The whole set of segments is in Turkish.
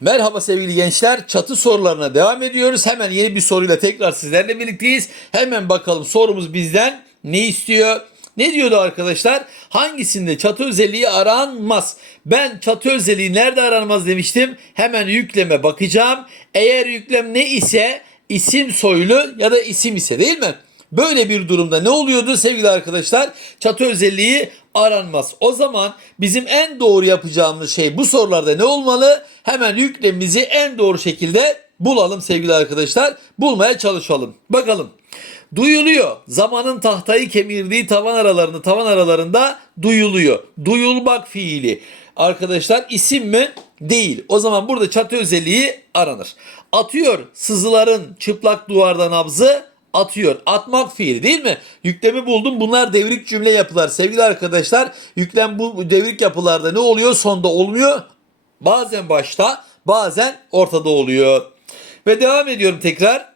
Merhaba sevgili gençler. Çatı sorularına devam ediyoruz. Hemen yeni bir soruyla tekrar sizlerle birlikteyiz. Hemen bakalım sorumuz bizden ne istiyor? Ne diyordu arkadaşlar? Hangisinde çatı özelliği aranmaz? Ben çatı özelliği nerede aranmaz demiştim. Hemen yükleme bakacağım. Eğer yüklem ne ise isim soylu ya da isim ise değil mi? Böyle bir durumda ne oluyordu sevgili arkadaşlar? Çatı özelliği aranmaz. O zaman bizim en doğru yapacağımız şey bu sorularda ne olmalı? Hemen yüklemimizi en doğru şekilde bulalım sevgili arkadaşlar. Bulmaya çalışalım. Bakalım. Duyuluyor. Zamanın tahtayı kemirdiği tavan aralarında tavan aralarında duyuluyor. Duyulmak fiili. Arkadaşlar isim mi? Değil. O zaman burada çatı özelliği aranır. Atıyor sızıların çıplak duvarda nabzı atıyor. Atmak fiili değil mi? Yüklemi buldum. Bunlar devrik cümle yapılar. Sevgili arkadaşlar yüklem bu devrik yapılarda ne oluyor? Sonda olmuyor. Bazen başta bazen ortada oluyor. Ve devam ediyorum tekrar.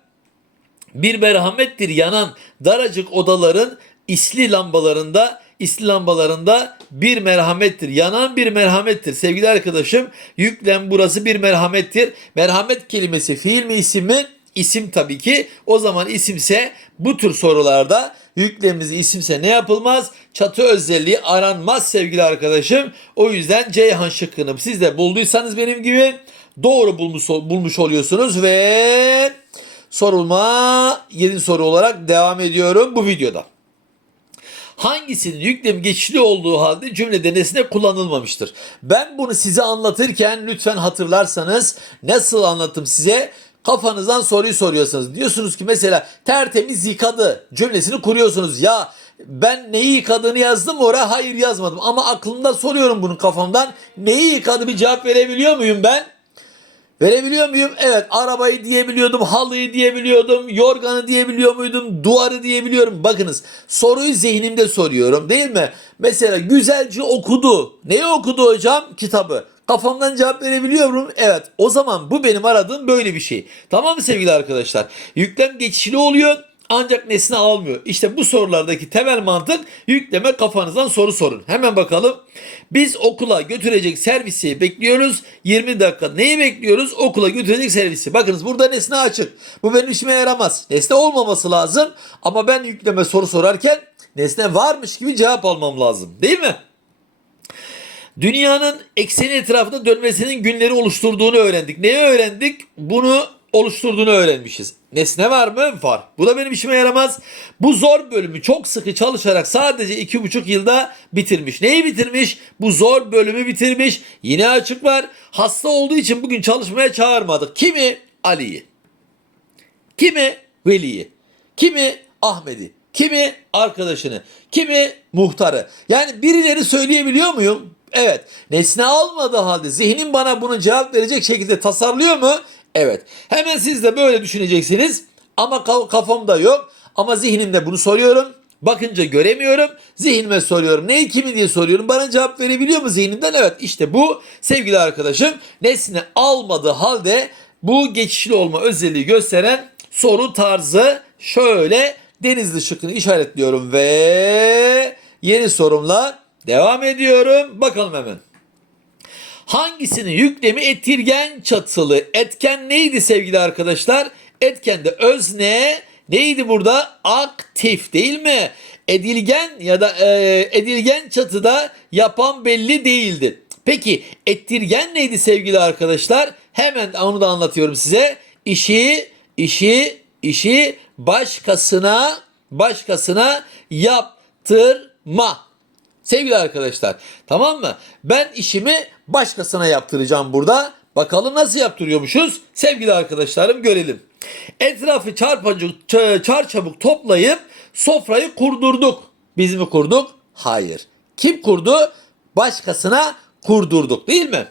Bir merhamettir yanan daracık odaların isli lambalarında isli lambalarında bir merhamettir. Yanan bir merhamettir. Sevgili arkadaşım yüklem burası bir merhamettir. Merhamet kelimesi fiil mi isim mi? İsim tabii ki. O zaman isimse bu tür sorularda yüklemimiz isimse ne yapılmaz? Çatı özelliği aranmaz sevgili arkadaşım. O yüzden Ceyhan şıkkını siz de bulduysanız benim gibi doğru bulmuş, bulmuş oluyorsunuz ve sorulma 7 soru olarak devam ediyorum bu videoda. Hangisinin yüklem geçişli olduğu halde cümlede nesne kullanılmamıştır? Ben bunu size anlatırken lütfen hatırlarsanız nasıl anlattım size? Kafanızdan soruyu soruyorsunuz. Diyorsunuz ki mesela tertemiz yıkadı cümlesini kuruyorsunuz. Ya ben neyi yıkadığını yazdım oraya hayır yazmadım ama aklımda soruyorum bunun kafamdan. Neyi yıkadı bir cevap verebiliyor muyum ben? Verebiliyor muyum? Evet arabayı diyebiliyordum, halıyı diyebiliyordum, yorganı diyebiliyor muydum, duvarı diyebiliyorum. Bakınız soruyu zihnimde soruyorum değil mi? Mesela güzelce okudu. Neyi okudu hocam? Kitabı. Kafamdan cevap verebiliyor muyum? Evet. O zaman bu benim aradığım böyle bir şey. Tamam mı sevgili arkadaşlar? Yüklem geçişli oluyor ancak nesne almıyor. İşte bu sorulardaki temel mantık yükleme kafanızdan soru sorun. Hemen bakalım. Biz okula götürecek servisi bekliyoruz. 20 dakika. Neyi bekliyoruz? Okula götürecek servisi. Bakınız burada nesne açık. Bu benim işime yaramaz. Nesne olmaması lazım. Ama ben yükleme soru sorarken nesne varmış gibi cevap almam lazım. Değil mi? Dünyanın ekseni etrafında dönmesinin günleri oluşturduğunu öğrendik. Neyi öğrendik? Bunu oluşturduğunu öğrenmişiz. Nesne var mı? Var. Bu da benim işime yaramaz. Bu zor bölümü çok sıkı çalışarak sadece iki buçuk yılda bitirmiş. Neyi bitirmiş? Bu zor bölümü bitirmiş. Yine açık var. Hasta olduğu için bugün çalışmaya çağırmadık. Kimi? Ali'yi. Kimi? Veli'yi. Kimi? Ahmet'i. Kimi? Arkadaşını. Kimi? Muhtarı. Yani birileri söyleyebiliyor muyum? Evet. Nesne almadığı halde zihnim bana bunu cevap verecek şekilde tasarlıyor mu? Evet. Hemen siz de böyle düşüneceksiniz. Ama ka- kafamda yok. Ama zihnimde bunu soruyorum. Bakınca göremiyorum. Zihnime soruyorum. Neyi kimi diye soruyorum. Bana cevap verebiliyor mu zihnimden? Evet işte bu sevgili arkadaşım nesne almadığı halde bu geçişli olma özelliği gösteren soru tarzı şöyle denizli şıkkını işaretliyorum ve yeni sorumla devam ediyorum. Bakalım hemen. Hangisinin yüklemi ettirgen çatılı? Etken neydi sevgili arkadaşlar? Etkende özne neydi burada? Aktif değil mi? Edilgen ya da e, edilgen çatıda yapan belli değildi. Peki ettirgen neydi sevgili arkadaşlar? Hemen onu da anlatıyorum size. İşi, işi, işi başkasına, başkasına yaptırma. Sevgili arkadaşlar tamam mı? Ben işimi başkasına yaptıracağım burada. Bakalım nasıl yaptırıyormuşuz? Sevgili arkadaşlarım görelim. Etrafı çarpıcık, çar çabuk toplayıp sofrayı kurdurduk. Biz mi kurduk? Hayır. Kim kurdu? Başkasına kurdurduk değil mi?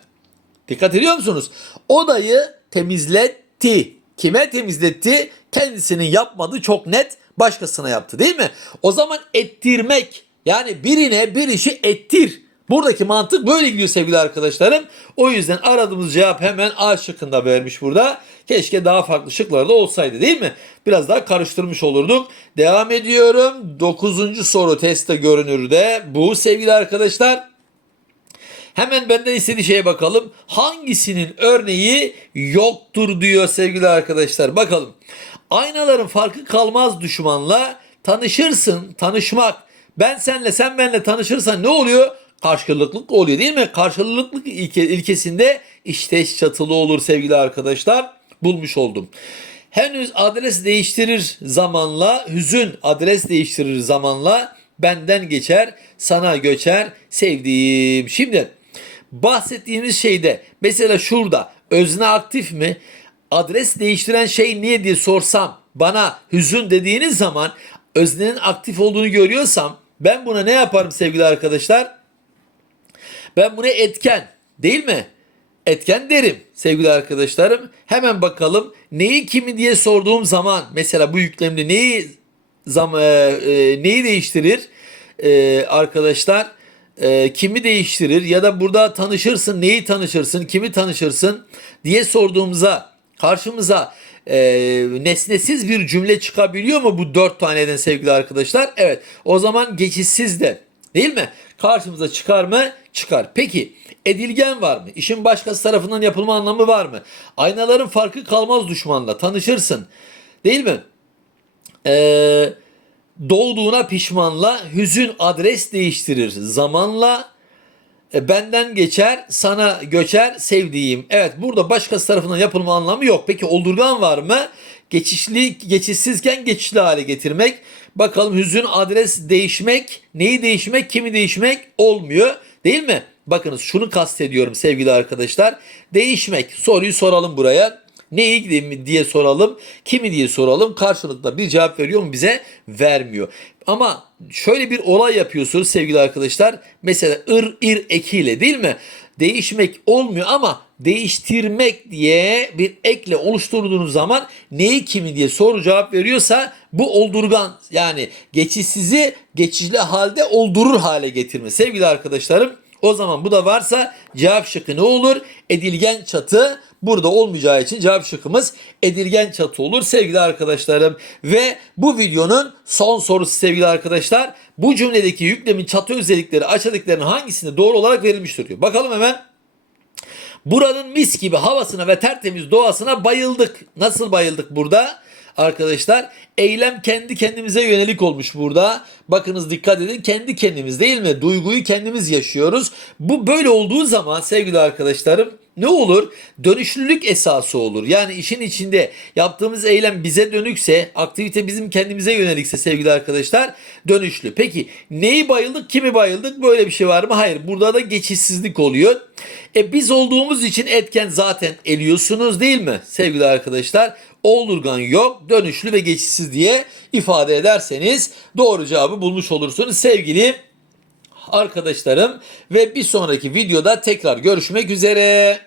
Dikkat ediyor musunuz? Odayı temizletti. Kime temizletti? Kendisinin yapmadığı çok net başkasına yaptı değil mi? O zaman ettirmek yani birine bir işi ettir. Buradaki mantık böyle gidiyor sevgili arkadaşlarım. O yüzden aradığımız cevap hemen A şıkkında vermiş burada. Keşke daha farklı şıklarda olsaydı değil mi? Biraz daha karıştırmış olurduk. Devam ediyorum. Dokuzuncu soru testte görünürde bu sevgili arkadaşlar. Hemen benden istediği şeye bakalım. Hangisinin örneği yoktur diyor sevgili arkadaşlar. Bakalım. Aynaların farkı kalmaz düşmanla tanışırsın. Tanışmak. Ben senle sen benle tanışırsan ne oluyor? Karşılıklık oluyor değil mi? Karşılıklık ilke, ilkesinde işteş çatılı olur sevgili arkadaşlar. Bulmuş oldum. Henüz adres değiştirir zamanla, hüzün adres değiştirir zamanla, benden geçer, sana göçer sevdiğim. Şimdi bahsettiğimiz şeyde mesela şurada özne aktif mi? Adres değiştiren şey niye diye sorsam bana hüzün dediğiniz zaman öznenin aktif olduğunu görüyorsam ben buna ne yaparım sevgili arkadaşlar? Ben buna etken değil mi? Etken derim sevgili arkadaşlarım. Hemen bakalım neyi kimi diye sorduğum zaman mesela bu yüklemde neyi zam, e, e, neyi değiştirir E, arkadaşlar? E, kimi değiştirir ya da burada tanışırsın neyi tanışırsın kimi tanışırsın diye sorduğumuza karşımıza e, nesnesiz bir cümle çıkabiliyor mu bu dört taneden sevgili arkadaşlar? Evet o zaman geçişsiz de değil mi? Karşımıza çıkar mı? Çıkar. Peki edilgen var mı? İşin başkası tarafından yapılma anlamı var mı? Aynaların farkı kalmaz düşmanla. Tanışırsın. Değil mi? Ee, doğduğuna pişmanla hüzün adres değiştirir. Zamanla e, benden geçer, sana göçer sevdiğim. Evet burada başkası tarafından yapılma anlamı yok. Peki oldurgan var mı? Geçişli, geçişsizken geçişli hale getirmek. Bakalım hüzün adres değişmek, neyi değişmek, kimi değişmek olmuyor. Değil mi? Bakınız şunu kastediyorum sevgili arkadaşlar. Değişmek. Soruyu soralım buraya. Neyi diye soralım, kimi diye soralım. Karşılıklı bir cevap veriyor mu bize? Vermiyor. Ama şöyle bir olay yapıyorsunuz sevgili arkadaşlar. Mesela ır, ir ekiyle değil mi? Değişmek olmuyor ama değiştirmek diye bir ekle oluşturduğunuz zaman neyi kimi diye soru cevap veriyorsa bu oldurgan yani geçişsizi geçişli halde oldurur hale getirme. Sevgili arkadaşlarım o zaman bu da varsa cevap şıkkı ne olur? Edilgen çatı burada olmayacağı için cevap şıkkımız edilgen çatı olur sevgili arkadaşlarım. Ve bu videonun son sorusu sevgili arkadaşlar. Bu cümledeki yüklemin çatı özellikleri aşağıdakilerin hangisinde doğru olarak verilmiştir diyor. Bakalım hemen. Buranın mis gibi havasına ve tertemiz doğasına bayıldık. Nasıl bayıldık burada? Arkadaşlar eylem kendi kendimize yönelik olmuş burada. Bakınız dikkat edin kendi kendimiz değil mi? Duyguyu kendimiz yaşıyoruz. Bu böyle olduğu zaman sevgili arkadaşlarım ne olur? Dönüşlülük esası olur. Yani işin içinde yaptığımız eylem bize dönükse, aktivite bizim kendimize yönelikse sevgili arkadaşlar dönüşlü. Peki neyi bayıldık, kimi bayıldık? Böyle bir şey var mı? Hayır. Burada da geçişsizlik oluyor. E biz olduğumuz için etken zaten eliyorsunuz değil mi sevgili arkadaşlar? Oldurgan yok, dönüşlü ve geçişsiz diye ifade ederseniz doğru cevabı bulmuş olursunuz sevgili arkadaşlarım ve bir sonraki videoda tekrar görüşmek üzere.